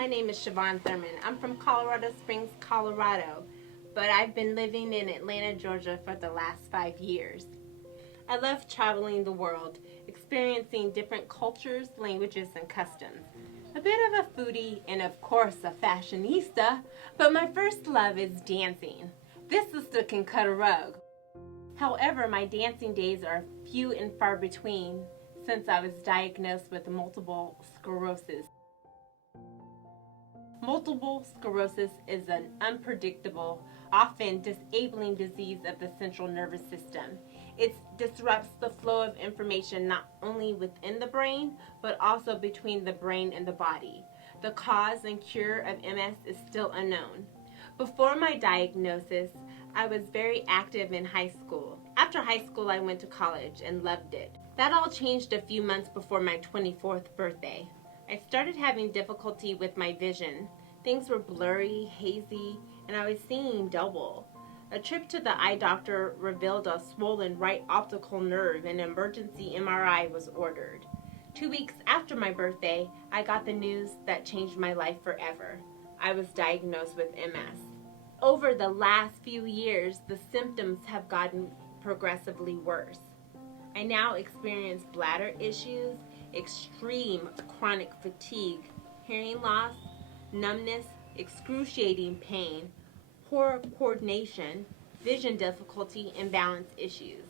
my name is Shavonne. I'm from Colorado Springs, Colorado, but I've been living in Atlanta, Georgia for the last 5 years. I love traveling the world, experiencing different cultures, languages, and customs. A bit of a foodie and of course a fashionista, but my first love is dancing. This sister can cut a rug. However, my dancing days are few and far between since I was diagnosed with multiple sclerosis. Multiple sclerosis is an unpredictable, often disabling disease of the central nervous system. It disrupts the flow of information not only within the brain, but also between the brain and the body. The cause and cure of MS is still unknown. Before my diagnosis, I was very active in high school. After high school, I went to college and loved it. That all changed a few months before my 24th birthday. I started having difficulty with my vision. Things were blurry, hazy, and I was seeing double. A trip to the eye doctor revealed a swollen right optical nerve and an emergency MRI was ordered. 2 weeks after my birthday, I got the news that changed my life forever. I was diagnosed with MS. Over the last few years, the symptoms have gotten progressively worse. I now experience bladder issues, extreme chronic fatigue, hearing loss, numbness, excruciating pain, poor coordination, vision difficulty, and balance issues.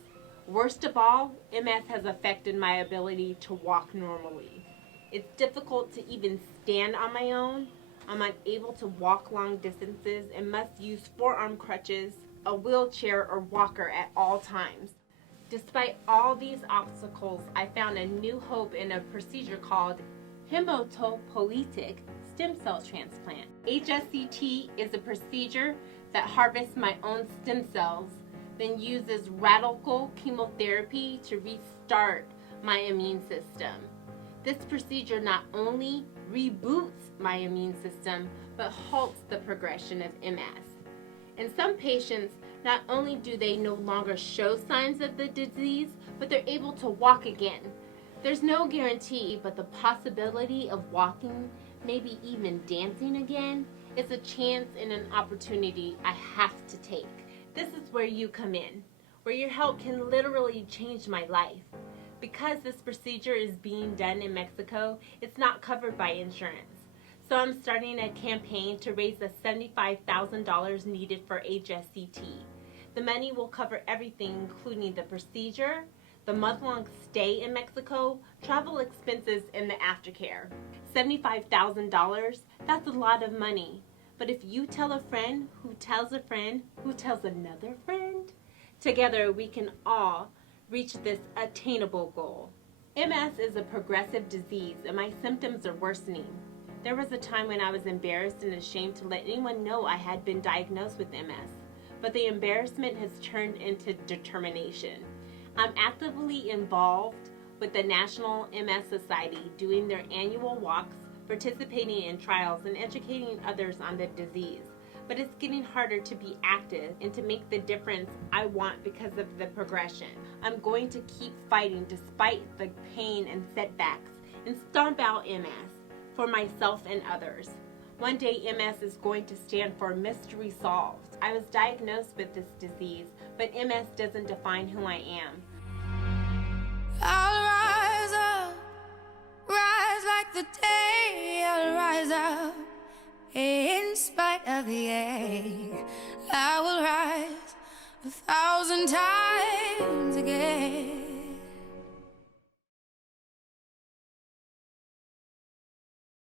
Worst of all, MS has affected my ability to walk normally. It's difficult to even stand on my own. I'm unable to walk long distances and must use forearm crutches, a wheelchair, or walker at all times. Despite all these obstacles, I found a new hope in a procedure called hematopoietic stem cell transplant. HSCT is a procedure that harvests my own stem cells, then uses radical chemotherapy to restart my immune system. This procedure not only reboots my immune system, but halts the progression of MS. In some patients, not only do they no longer show signs of the disease, but they're able to walk again. There's no guarantee, but the possibility of walking, maybe even dancing again, is a chance and an opportunity I have to take. This is where you come in, where your help can literally change my life. Because this procedure is being done in Mexico, it's not covered by insurance. So I'm starting a campaign to raise the $75,000 needed for HSCT. The money will cover everything, including the procedure, the month-long stay in Mexico, travel expenses, and the aftercare. $75,000, that's a lot of money. But if you tell a friend who tells a friend who tells another friend, together we can all reach this attainable goal. MS is a progressive disease and my symptoms are worsening. There was a time when I was embarrassed and ashamed to let anyone know I had been diagnosed with MS, but the embarrassment has turned into determination. I'm actively involved with the National MS Society, doing their annual walks, participating in trials, and educating others on the disease. But it's getting harder to be active and to make the difference I want because of the progression. I'm going to keep fighting despite the pain and setbacks and stomp out MS for myself and others. One day MS is going to stand for mystery solved. I was diagnosed with this disease, but MS doesn't define who I am. I'll rise up, rise like the day. I'll rise up in spite of the ache. I will rise 1,000 times.